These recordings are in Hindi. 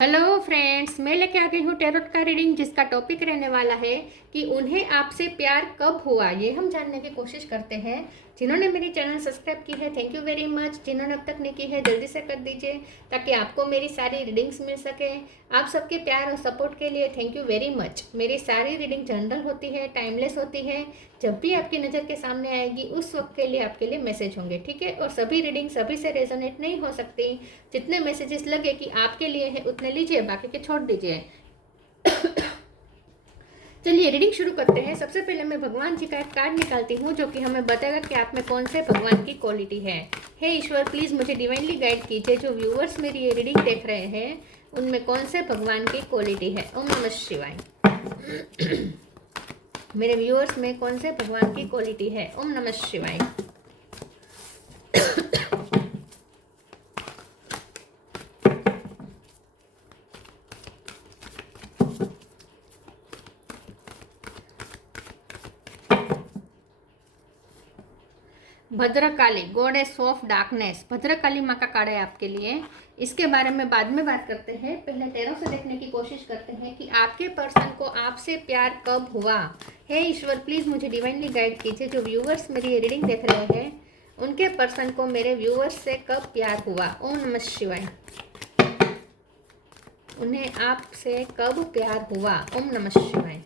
हेलो फ्रेंड्स, मैं लेके आ गई हूँ टैरोट का रीडिंग, जिसका टॉपिक रहने वाला है कि उन्हें आपसे प्यार कब हुआ। ये हम जानने की कोशिश करते हैं। जिन्होंने मेरी चैनल सब्सक्राइब की है, थैंक यू वेरी मच। जिन्होंने अब तक नहीं की है, जल्दी से कर दीजिए ताकि आपको मेरी सारी रीडिंग्स मिल सके। आप सबके प्यार और सपोर्ट के लिए थैंक यू वेरी मच। मेरी सारी रीडिंग जनरल होती है, टाइमलेस होती है। जब भी आपकी नज़र के सामने आएगी उस वक्त के लिए आपके लिए मैसेज होंगे, ठीक है। और सभी रीडिंग सभी से रेजोनेट नहीं हो सकती। जितने मैसेजेस लगे कि आपके लिए है उतने लीजिए, बाकी के छोड़ दीजिए। चलिए रीडिंग शुरू करते हैं। सबसे पहले मैं भगवान जी का एक कार्ड निकालती हूँ जो कि हमें बताएगा कि आप में कौन से भगवान की क्वालिटी है। हे ईश्वर, प्लीज मुझे डिवाइनली गाइड कीजिए। जो व्यूअर्स मेरी ये रीडिंग देख रहे हैं उनमें कौन से भगवान की क्वालिटी है। ओम नमः शिवाय। मेरे व्यूअर्स में कौन से भगवान की क्वालिटी है। ओम नमः शिवाय। Bhadrakali, goddess of darkness. Bhadrakali माँ का कार्ड है आपके लिए। इसके बारे में बाद में बात करते हैं। पहले टैरो से देखने की कोशिश करते हैं कि आपके पर्सन को आपसे प्यार कब हुआ। हे ईश्वर, प्लीज मुझे डिवाइनली गाइड कीजिए। जो व्यूअर्स मेरी ये रीडिंग देख रहे हैं उनके पर्सन को मेरे व्यूअर्स से कब प्यार हुआ। ओम नमः शिवाय। उन्हें आपसे कब प्यार हुआ। ओम नमः शिवाय।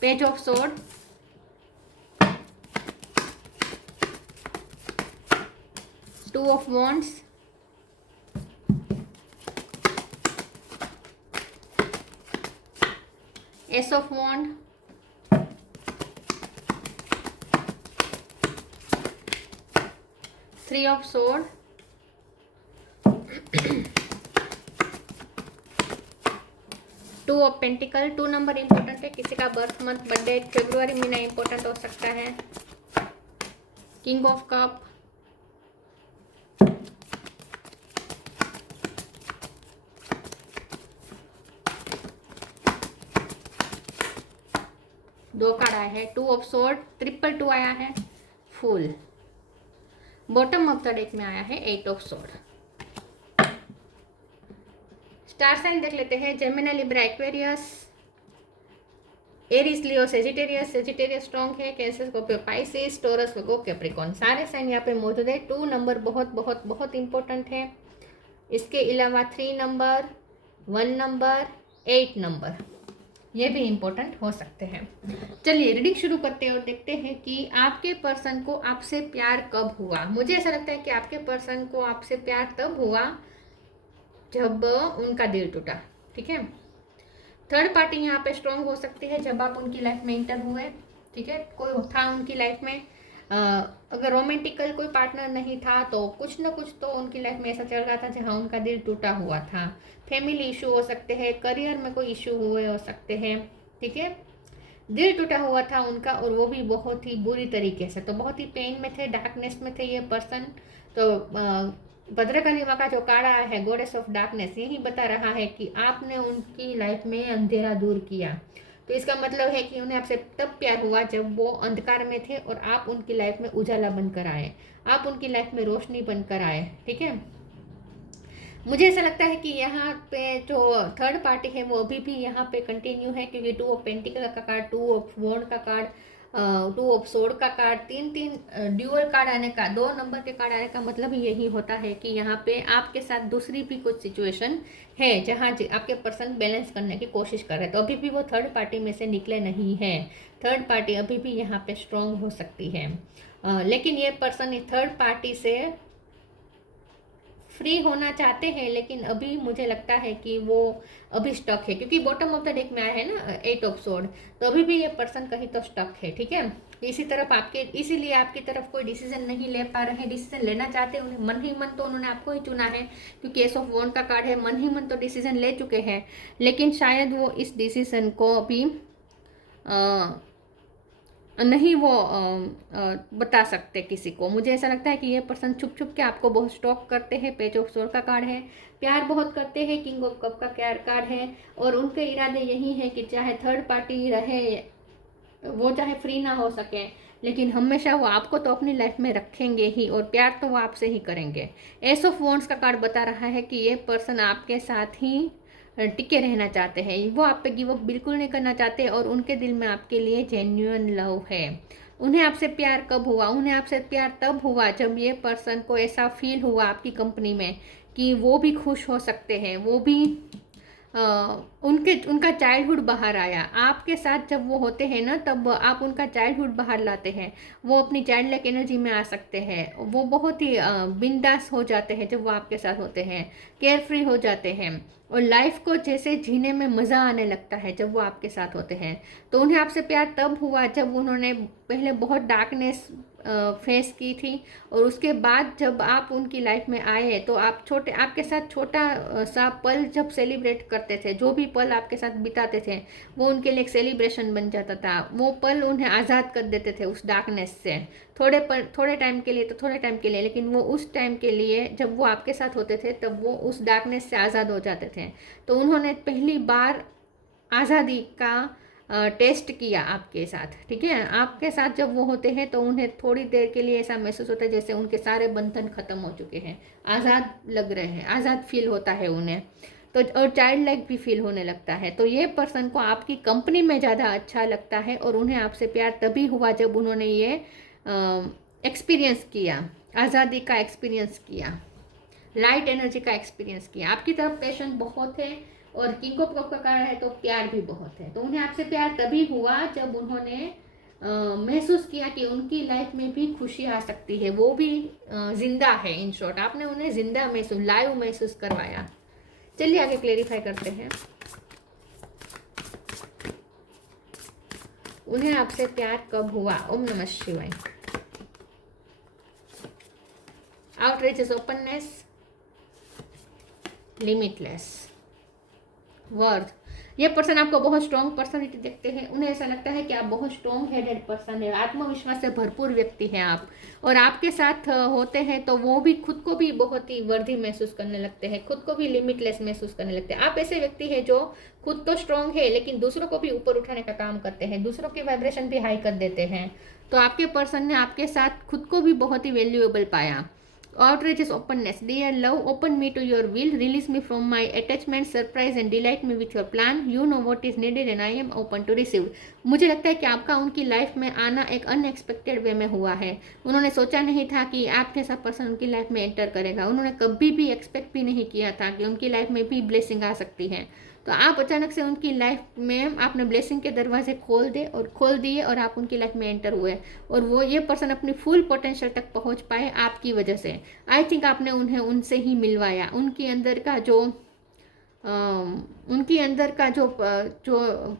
Page of sword, two of wands, ace of wand, three of sword, two of pentacle. 2 number important है। किसी का बर्थ मंथ, बर्थडे, फरवरी महीना इंपॉर्टेंट हो सकता है। किंग ऑफ कप, दो कार्ड आया है। 2 ऑफ सोर्ड, 222 आया है। Full. Bottom of the deck में आया है 8 ऑफ सोर्ड। स्टार साइन देख लेते हैं। जेमिनी, लिब्रा, एक्वेरियस, एरीज, लियो, सेजिटेरियस। सेजिटेरियस स्ट्रॉन्ग है। कैंसर, स्कॉर्पियो, पाइसिस, टॉरस, वर्गो, कैप्रिकॉर्न। सारे साइन यहाँ पे मौजूद है। 2 नंबर बहुत बहुत बहुत इंपॉर्टेंट है। इसके अलावा 3 नंबर, 1 नंबर, 8 नंबर, ये भी इम्पोर्टेंट हो सकते हैं। चलिए रीडिंग शुरू करते हैं और देखते हैं कि आपके पर्सन को आपसे प्यार कब हुआ। मुझे ऐसा लगता है कि आपके पर्सन को आपसे प्यार तब हुआ जब उनका दिल टूटा, ठीक है। थर्ड पार्टी यहाँ पे स्ट्रॉन्ग हो सकती है जब आप उनकी लाइफ में इंटर हुए, ठीक है। कोई था उनकी लाइफ में, अगर रोमांटिकल कोई पार्टनर नहीं था तो कुछ ना कुछ तो उनकी लाइफ में ऐसा चल रहा था जहाँ उनका दिल टूटा हुआ था। फैमिली इशू हो सकते हैं, करियर में कोई इशू हुए हो सकते हैं, ठीक है। दिल टूटा हुआ था उनका, और वो भी बहुत ही बुरी तरीके से। तो बहुत ही पेन में थे, डार्कनेस में थे ये पर्सन। तो भद्रकाली माँ का जो कार्ड आया है, गॉडेस ऑफ डार्कनेस, यही बता रहा है कि आपने उनकी लाइफ में अंधेरा दूर किया। तो इसका मतलब है कि उन्हें आपसे तब प्यार हुआ जब वो अंधकार में थे और आप उनकी लाइफ में उजाला बनकर आए, आप उनकी लाइफ में रोशनी बनकर आए, ठीक है। मुझे ऐसा लगता है कि यहाँ पे जो थर्ड पार्टी है वो अभी भी यहाँ पे कंटिन्यू है, क्योंकि 2 ऑफ पेंटिकल का कार्ड, 2 ऑफ वॉन्ड का कार्ड, 2 ऑफ सोर्ड का कार्ड, 3 ड्यूअल कार्ड आने का, 2 नंबर के कार्ड आने का मतलब यही होता है कि यहाँ पे आपके साथ दूसरी भी कुछ सिचुएशन है जहाँ आपके पर्सन बैलेंस करने की कोशिश कर रहे हैं। तो अभी भी वो थर्ड पार्टी में से निकले नहीं है। थर्ड पार्टी अभी भी यहाँ पे स्ट्रॉन्ग हो सकती है, लेकिन ये पर्सन थर्ड पार्टी से फ्री होना चाहते हैं, लेकिन अभी मुझे लगता है कि वो अभी स्टक है, क्योंकि बॉटम ऑफ द डेक में आया है ना 8 ऑफ सोर्ड। तो अभी भी ये पर्सन कहीं तो स्टक है, ठीक है। इसी तरफ आपके, इसीलिए आपकी तरफ कोई डिसीजन नहीं ले पा रहे हैं। डिसीजन लेना चाहते हैं, उन्हें मन ही मन तो उन्होंने आपको ही चुना है, क्योंकि एस ऑफ वॉन्ड का कार्ड है। मन ही मन तो डिसीजन ले चुके हैं, लेकिन शायद वो इस डिसीजन को अभी नहीं वो बता सकते किसी को। मुझे ऐसा लगता है कि ये पर्सन छुप छुप के आपको बहुत स्टॉक करते हैं। पेज ऑफ सोर्ड का कार्ड है। प्यार बहुत करते हैं। किंग ऑफ कप का कार्ड है। और उनके इरादे यही है कि चाहे थर्ड पार्टी रहे, वो चाहे फ्री ना हो सके, लेकिन हमेशा वो आपको तो अपनी लाइफ में रखेंगे ही, और प्यार तो वो आपसे ही करेंगे। एस ऑफ वॉन्ड्स का कार्ड बता रहा है कि ये पर्सन आपके साथ ही टिके रहना चाहते हैं। वो आप पे गिव अप बिल्कुल नहीं करना चाहते, और उनके दिल में आपके लिए जेन्युइन लव है। उन्हें आपसे प्यार कब हुआ? उन्हें आपसे प्यार तब हुआ जब ये पर्सन को ऐसा फील हुआ आपकी कंपनी में कि वो भी खुश हो सकते हैं, वो भी उनका चाइल्डहुड बाहर आया। आपके साथ जब वो होते हैं ना, तब आप उनका चाइल्डहुड बाहर लाते हैं। वो अपनी चाइल्ड लाइक एनर्जी में आ सकते हैं। वो बहुत ही बिंदास हो जाते हैं जब वो आपके साथ होते हैं। केयर फ्री हो जाते हैं, और लाइफ को जैसे जीने में मज़ा आने लगता है जब वो आपके साथ होते हैं। तो उन्हें आपसे प्यार तब हुआ जब उन्होंने पहले बहुत डार्कनेस फेस की थी, और उसके बाद जब आप उनकी लाइफ में आए तो आपके साथ छोटा सा पल जब सेलिब्रेट करते थे, जो भी पल आपके साथ बिताते थे, वो उनके लिए एक सेलिब्रेशन बन जाता था। वो पल उन्हें आज़ाद कर देते थे उस डार्कनेस से। थोड़े टाइम के लिए तो थोड़े टाइम के लिए, लेकिन वो उस टाइम के लिए जब वो आपके साथ होते थे तब वो उस डार्कनेस से आज़ाद हो जाते थे। तो उन्होंने पहली बार आज़ादी का टेस्ट किया आपके साथ। ठीक है, आपके साथ जब वो होते हैं तो उन्हें थोड़ी देर के लिए ऐसा महसूस होता है जैसे उनके सारे बंधन खत्म हो चुके हैं, आज़ाद लग रहे हैं, आज़ाद फील होता है उन्हें। तो और चाइल्ड लाइक भी फील होने लगता है। तो ये पर्सन को आपकी कंपनी में ज़्यादा अच्छा लगता है, और उन्हें आपसे प्यार तभी हुआ जब उन्होंने ये एक्सपीरियंस किया, आज़ादी का एक्सपीरियंस किया, लाइट एनर्जी का एक्सपीरियंस किया। आपकी तरफ पैशन बहुत है, और किंग ऑफ कप का कार्ड है तो प्यार भी बहुत है। तो उन्हें आपसे प्यार तभी हुआ जब उन्होंने महसूस किया कि उनकी लाइफ में भी खुशी आ सकती है, वो भी जिंदा है। इन शॉर्ट, आपने उन्हें जिंदा महसूस, लाइव महसूस करवाया। चलिए आगे क्लेरिफाई करते हैं। उन्हें आपसे प्यार कब हुआ? ओम नमः शिवाय। आउटरीचेस, ओपननेस, लिमिटलेस, वर्थ। ये पर्सन आपको बहुत स्ट्रॉन्ग पर्सनालिटी देखते हैं। उन्हें ऐसा लगता है कि आप बहुत स्ट्रॉन्ग हेडेड पर्सन है, आत्मविश्वास से भरपूर व्यक्ति हैं आप। और आपके साथ होते हैं तो वो भी खुद को भी बहुत ही वर्दी महसूस करने लगते हैं, खुद को भी लिमिटलेस महसूस करने लगते हैं। आप ऐसे व्यक्ति हैं जो खुद तो स्ट्रॉन्ग है, लेकिन दूसरों को भी ऊपर उठाने का काम करते हैं, दूसरों की वाइब्रेशन भी हाई कर देते हैं। तो आपके पर्सन ने आपके साथ खुद को भी बहुत ही वैल्यूएबल पाया। Outrage is openness. Dear love, open me to your will. Release me from my attachment, surprise and delight me with your plan. You know what is needed and I am open to receive. मुझे लगता है कि आपका उनकी लाइफ में आना एक अनएक्सपेक्टेड वे में हुआ है। उन्होंने सोचा नहीं था कि आप जैसा पर्सन उनकी लाइफ में एंटर करेगा। उन्होंने कभी भी एक्सपेक्ट भी नहीं किया था कि उनकी लाइफ में भी ब्लेसिंग आ सकती है। तो आप अचानक से उनकी लाइफ में आपने ब्लेसिंग के दरवाजे खोल दिए और आप उनकी लाइफ में एंटर हुए, और वो ये पर्सन अपनी फुल पोटेंशियल तक पहुंच पाए आपकी वजह से। आई थिंक आपने उन्हें उनसे ही मिलवाया। उनकी अंदर का जो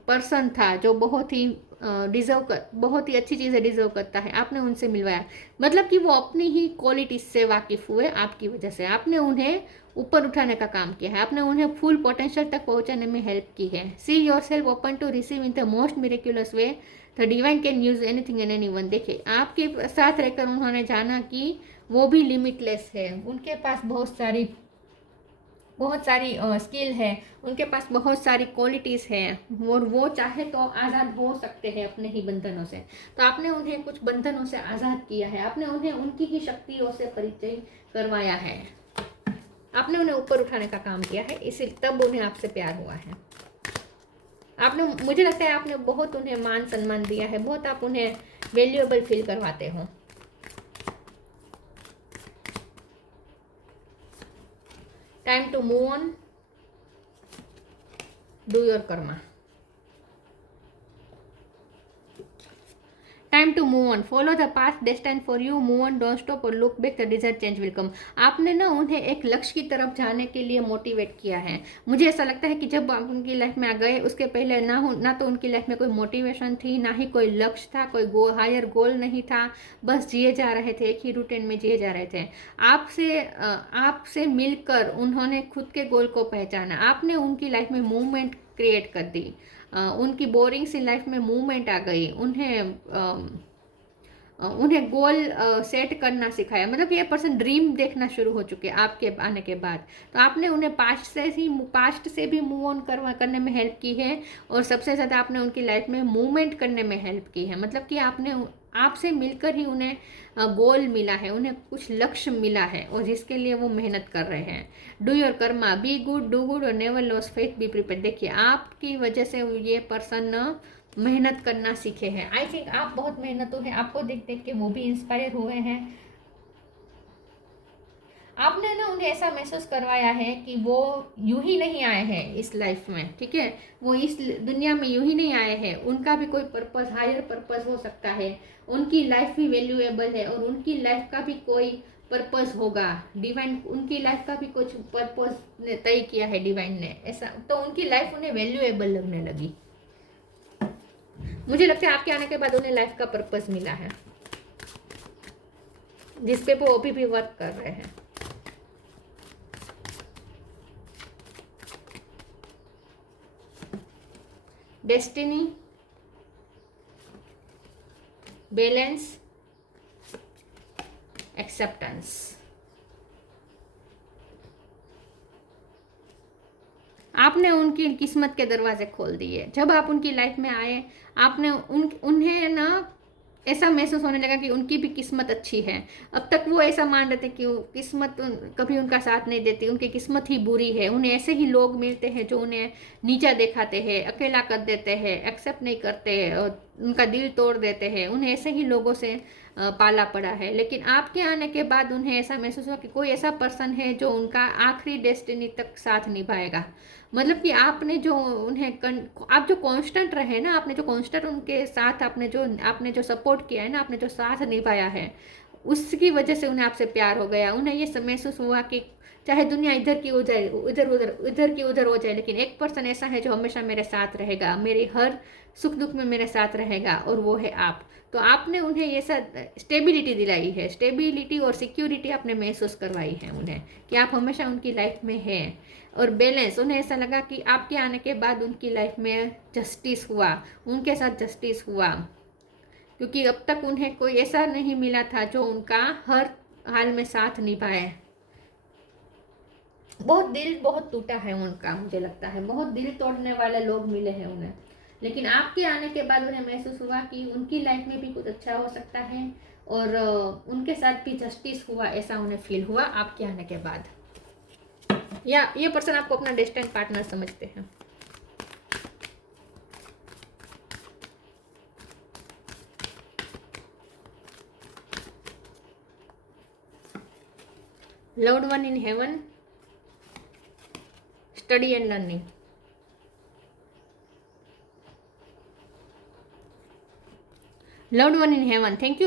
पर्सन था, जो बहुत ही बहुत ही अच्छी चीज़ें डिजर्व करता है, आपने उनसे मिलवाया। मतलब कि वो अपनी ही क्वालिटी से वाकिफ़ हुए आपकी वजह से। आपने उन्हें ऊपर उठाने का काम किया है, आपने उन्हें फुल पोटेंशियल तक पहुंचाने में हेल्प की है। See your self open to receive in the most miraculous way, the divine can use anything and anyone. देखिए, आपके साथ रहकर उन्होंने जाना कि वो भी लिमिटलेस है, उनके पास बहुत सारी स्किल है, उनके पास बहुत सारी क्वालिटीज़ हैं, और वो चाहे तो आज़ाद हो सकते हैं अपने ही बंधनों से। तो आपने उन्हें कुछ बंधनों से आज़ाद किया है, आपने उन्हें उनकी ही शक्तियों से परिचय करवाया है, आपने उन्हें ऊपर उठाने का काम किया है, इसी तब उन्हें आपसे प्यार हुआ है। मुझे लगता है आपने बहुत उन्हें मान सम्मान दिया है, बहुत आप उन्हें वैल्यूएबल फील करवाते हो। Time to move on. Do your karma. Time to move on, follow the path destine for you, move on, don't stop और look back, the desire change will come. आपने ना उन्हें एक लक्ष्य की तरफ जाने के लिए मोटिवेट किया है। मुझे ऐसा लगता है कि जब आप उनकी लाइफ में आ गए, उसके पहले ना तो उनकी लाइफ में कोई मोटिवेशन थी, ना ही कोई लक्ष्य था, कोई हायर गोल नहीं था, बस जिए जा रहे थे, एक ही रूटीन में जिए जा रहे थे। आपसे मिलकर उन्होंने खुद के गोल को पहचाना, आपने उनकी लाइफ में मूवमेंट क्रिएट कर दी। उनकी बोरिंग सी लाइफ में मूवमेंट आ गई, उन्हें गोल सेट करना सिखाया, मतलब ये पर्सन ड्रीम देखना शुरू हो चुके हैं आपके आने के बाद। तो आपने उन्हें पास्ट से भी मूव ऑन करने में हेल्प की है, और सबसे ज़्यादा आपने उनकी लाइफ में मूवमेंट करने में हेल्प की है। मतलब कि आपने आपसे मिलकर ही उन्हें गोल मिला है, उन्हें कुछ लक्ष्य मिला है, और जिसके लिए वो मेहनत कर रहे हैं। Do your karma, be good, do good और never loss faith, be prepare. देखिए आपकी वजह से ये पर्सन मेहनत करना सीखे हैं। आई थिंक आप बहुत मेहनतू हैं, आपको देख देख के वो भी इंस्पायर हुए हैं। आपने ना उन्हें ऐसा महसूस करवाया है कि वो यूं ही नहीं आए हैं इस लाइफ में, ठीक है, वो इस दुनिया में यूं ही नहीं आए हैं, उनका भी कोई पर्पस, हायर पर्पस हो सकता है, उनकी लाइफ भी वैल्यूएबल है, और उनकी लाइफ का भी कोई पर्पस होगा, डिवाइन उनकी लाइफ का भी कुछ पर्पस तय किया है डिवाइन ने, ऐसा तो उनकी लाइफ उन्हें वैल्यूएबल लगने लगी। मुझे लगता है आपके आने के बाद उन्हें लाइफ का पर्पस मिला है, जिस पे वो अभी भी वर्क कर रहे हैं। Destiny, balance, acceptance. आपने उनकी किस्मत के दरवाजे खोल दिए। जब आप उनकी लाइफ में आए, आपने उन्हें ना ऐसा महसूस होने लगा कि उनकी भी किस्मत अच्छी है। अब तक वो ऐसा मान रहे थे कि किस्मत कभी उनका साथ नहीं देती, उनकी किस्मत ही बुरी है, उन्हें ऐसे ही लोग मिलते हैं जो उन्हें नीचा दिखाते हैं, अकेला कर देते हैं, एक्सेप्ट नहीं करते और उनका दिल तोड़ देते हैं, उन्हें ऐसे ही लोगों से पाला पड़ा है। लेकिन आपके आने के बाद उन्हें ऐसा महसूस हुआ कि कोई ऐसा पर्सन है जो उनका आखिरी डेस्टिनी तक साथ निभाएगा। मतलब कि आपने जो आप जो कांस्टेंट रहे ना, आपने जो कांस्टेंट उनके साथ आपने जो सपोर्ट किया है ना, आपने जो साथ निभाया है, उसकी वजह से उन्हें आपसे प्यार हो गया। उन्हें ये महसूस हुआ कि चाहे दुनिया इधर की हो जाए, इधर की उधर हो जाए, लेकिन एक पर्सन ऐसा है जो हमेशा मेरे साथ रहेगा, मेरी हर सुख दुख में मेरे साथ रहेगा, और वो है आप। तो आपने उन्हें ये सब स्टेबिलिटी दिलाई है, स्टेबिलिटी और सिक्योरिटी आपने महसूस करवाई है उन्हें, कि आप हमेशा उनकी लाइफ में हैं। और बैलेंस, उन्हें ऐसा लगा कि आपके आने के बाद उनकी लाइफ में जस्टिस हुआ, उनके साथ जस्टिस हुआ, क्योंकि अब तक उन्हें कोई ऐसा नहीं मिला था जो उनका हर हाल में साथ निभाए। बहुत टूटा है उनका, मुझे लगता है बहुत दिल तोड़ने वाले लोग मिले हैं उन्हें, लेकिन आपके आने के बाद उन्हें महसूस हुआ कि उनकी लाइफ में भी कुछ अच्छा हो सकता है, और उनके साथ भी जस्टिस हुआ, ऐसा उन्हें फील हुआ आपके आने के बाद। या ये पर्सन आपको अपना डेस्टिनी पार्टनर समझते हैं। Loved one in heaven, study and learning. Loved one in heaven, thank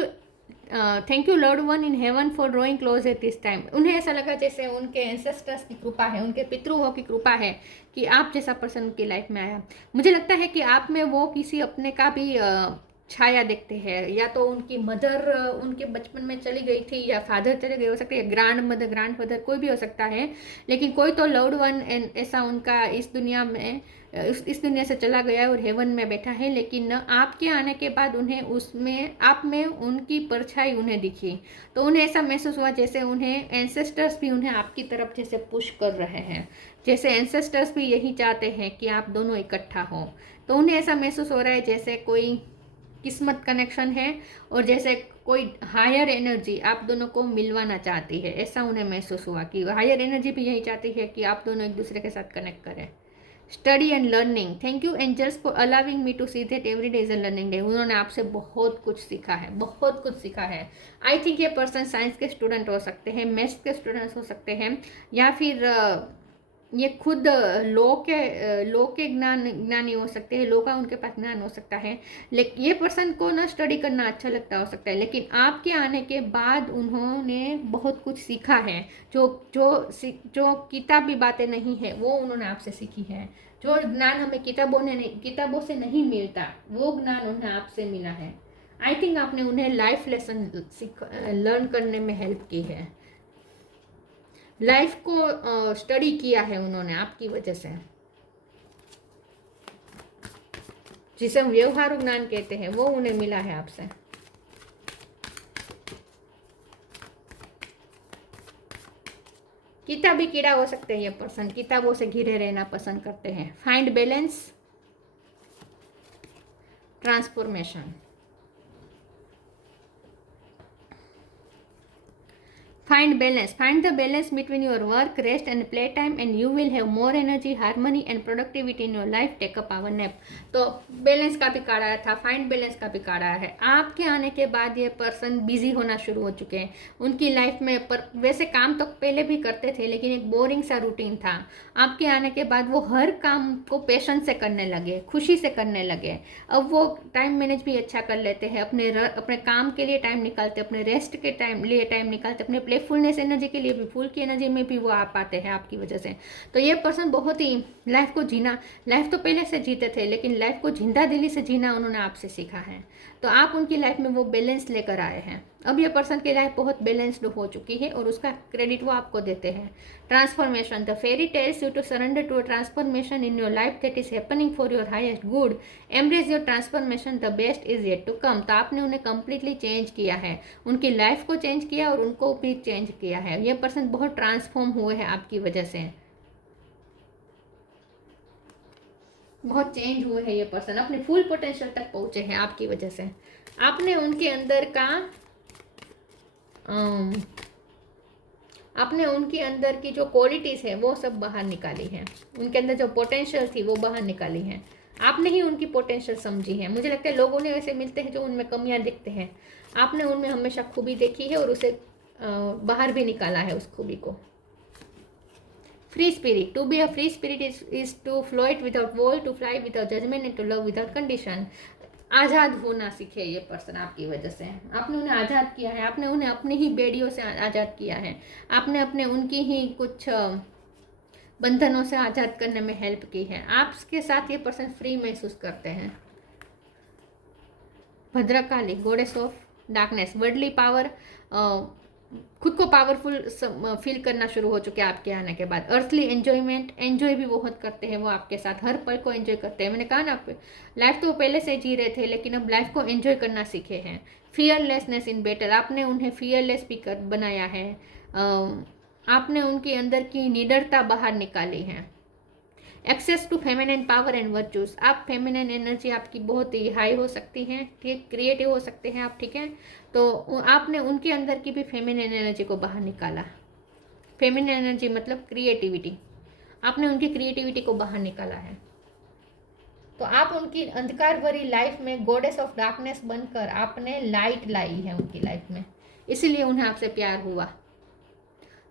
you loved one in heaven for drawing close at this time. उन्हें ऐसा लगा जैसे उनके एंसेस्टर्स की कृपा है, उनके पितृओं की कृपा है कि आप जैसा पर्सन उनकी लाइफ में आया। मुझे लगता है कि आप में वो किसी अपने का भी छाया देखते हैं, या तो उनकी मदर उनके बचपन में चली गई थी, या फादर चले गए हो सकते हैं, ग्रैंड मदर, ग्रैंड फादर, कोई भी हो सकता है, लेकिन कोई तो लव्ड वन ऐसा उनका इस दुनिया में इस दुनिया से चला गया और हेवन में बैठा है। लेकिन आपके आने के बाद उन्हें उसमें आप में उनकी परछाई उन्हें दिखी, तो उन्हें ऐसा महसूस हुआ जैसे उन्हें एंसेस्टर्स भी उन्हें आपकी तरफ जैसे पुश कर रहे हैं, जैसे एंसेस्टर्स भी यही चाहते हैं कि आप दोनों इकट्ठा हों। तो उन्हें ऐसा महसूस हो रहा है जैसे कोई किस्मत कनेक्शन है, और जैसे कोई हायर एनर्जी आप दोनों को मिलवाना चाहती है, ऐसा उन्हें महसूस हुआ कि हायर एनर्जी भी यही चाहती है कि आप दोनों एक दूसरे के साथ कनेक्ट करें। Study and learning, thank you angels for allowing me to see that every day is a learning day. उन्होंने आपसे बहुत कुछ सीखा है, बहुत कुछ सीखा है। आई थिंक ये पर्सन साइंस के स्टूडेंट हो सकते हैं, मैथ्स के स्टूडेंट्स हो सकते हैं, या फिर ये खुद लो के ज्ञानी हो सकते हैं, लो का उनके पास ज्ञान हो सकता है। लेकिन ये पर्सन को ना स्टडी करना अच्छा लगता हो सकता है, लेकिन आपके आने के बाद उन्होंने बहुत कुछ सीखा है, जो जो किताबी बातें नहीं है वो उन्होंने आपसे सीखी है। जो ज्ञान हमें किताबों से नहीं मिलता, वो ज्ञान उन्हें आपसे मिला है। आई थिंक आपने उन्हें लाइफ लेसन लर्न करने में हेल्प की है, लाइफ को स्टडी किया है उन्होंने आपकी वजह से। जिसे हम व्यवहार ज्ञान कहते हैं, वो उन्हें मिला है आपसे। किताबी कीड़ा हो सकते हैं ये पर्सन, किताबों से घिरे रहना पसंद करते हैं। Find balance, transformation. Find balance. Find the balance between your work, rest and playtime and you will have more energy, harmony and productivity in your life. Take a power nap. तो बैलेंस का भी कार्ड आया था, फाइंड बैलेंस का भी कार्ड आया है। आपके आने के बाद ये पर्सन बिजी होना शुरू हो चुके हैं उनकी लाइफ में। पर वैसे काम तो पहले भी करते थे, लेकिन एक बोरिंग सा रूटीन था। आपके आने के बाद वो हर काम को पेशेंस से करने लगे, खुशी से करने लगे। अब वो टाइम मैनेज भी अच्छा कर लेते हैं, अपने काम के लिए टाइम निकालते, अपने रेस्ट के लिए टाइम निकालते, अपने प्लेफुलनेस एनर्जी के लिए भी, फुल की एनर्जी में भी वो आ पाते हैं आपकी वजह से। तो ये पर्सन बहुत ही लाइफ को जीना, लाइफ तो पहले से जीते थे, लेकिन लाइफ को जिंदा दिली से जीना उन्होंने आपसे सीखा है। तो आप उनकी लाइफ में वो बैलेंस लेकर आए हैं। अब ये पर्सन की लाइफ बहुत बैलेंस्ड हो चुकी है और उसका क्रेडिट वो आपको देते हैं। Transformation, the fairy tells you to surrender to a transformation in your life that is happening for your highest good. Embrace your transformation, the best is yet to come. तो आपने उन्हें कंप्लीटली चेंज किया है, उनकी लाइफ को चेंज किया और उनको भी चेंज किया है। ये पर्सन बहुत ट्रांसफॉर्म हुए हैं आपकी वजह से, बहुत चेंज हुए हैं ये पर्सन, अपने फुल पोटेंशियल तक पहुंचे हैं आपकी वजह से। आपने उनके अंदर का आपने उनके अंदर की जो क्वालिटीज़ है वो सब बाहर निकाली है, उनके अंदर जो पोटेंशियल थी वो बाहर निकाली है। आपने ही उनकी पोटेंशियल समझी है। मुझे लगता है लोगों ने ऐसे मिलते हैं जो उनमें कमियां दिखते हैं, आपने उनमें हमेशा खूबी देखी है और उसे बाहर भी निकाला है उस खूबी को। Free spirit, to be a free spirit is to float without wall, to fly without judgement and to love without condition. आज़ाद होना सीखे ये पर्सन आपकी वजह से। आपने उन्हें आज़ाद किया है, आपने उन्हें अपनी ही बेड़ियों से आज़ाद किया है, आपने अपने उनकी ही कुछ बंधनों से आज़ाद करने में हेल्प की है। आपके साथ ये पर्सन फ्री महसूस करते हैं। Bhadrakali, goddess of darkness, worldly power, खुद को पावरफुल फील करना शुरू हो चुके हैं आपके आने के बाद। अर्थली एंजॉयमेंट, एंजॉय भी बहुत करते हैं वो आपके साथ, हर पल को एंजॉय करते हैं। मैंने कहा ना, लाइफ तो पहले से जी रहे थे, लेकिन अब लाइफ को एंजॉय करना सीखे हैं। फियरलेसनेस इन बैटल, आपने उन्हें फियरलेस भी बनाया है। आपने उनके अंदर की निडरता बाहर निकाली है। Access to feminine power and virtues, आप फेमिनिन एनर्जी आपकी बहुत ही हाई हो सकती है, ठीक, क्रिएटिव हो सकते हैं आप, ठीक है। तो आपने उनके अंदर की भी फेमिनिन एनर्जी को बाहर निकाला। फेमिनिन एनर्जी मतलब क्रिएटिविटी, आपने उनकी क्रिएटिविटी को बाहर निकाला है। तो आप उनकी अंधकार भरी लाइफ में गॉडेस ऑफ डार्कनेस बनकर आपने लाइट लाई है उनकी लाइफ में, इसीलिए उन्हें आपसे प्यार हुआ।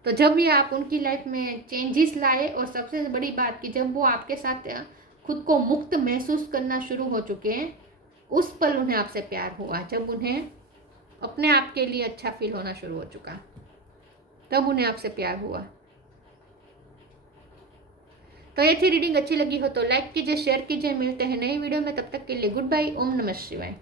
तो जब भी आप उनकी लाइफ में चेंजेस लाए, और सबसे बड़ी बात कि जब वो आपके साथ खुद को मुक्त महसूस करना शुरू हो चुके हैं, उस पल उन्हें आपसे प्यार हुआ। जब उन्हें अपने आप के लिए अच्छा फील होना शुरू हो चुका, तब उन्हें आपसे प्यार हुआ। तो ये थी रीडिंग। अच्छी लगी हो तो लाइक कीजिए, शेयर कीजिए। मिलते हैं नई वीडियो में, तब तक के लिए गुड बाय। ओम नमः शिवाय।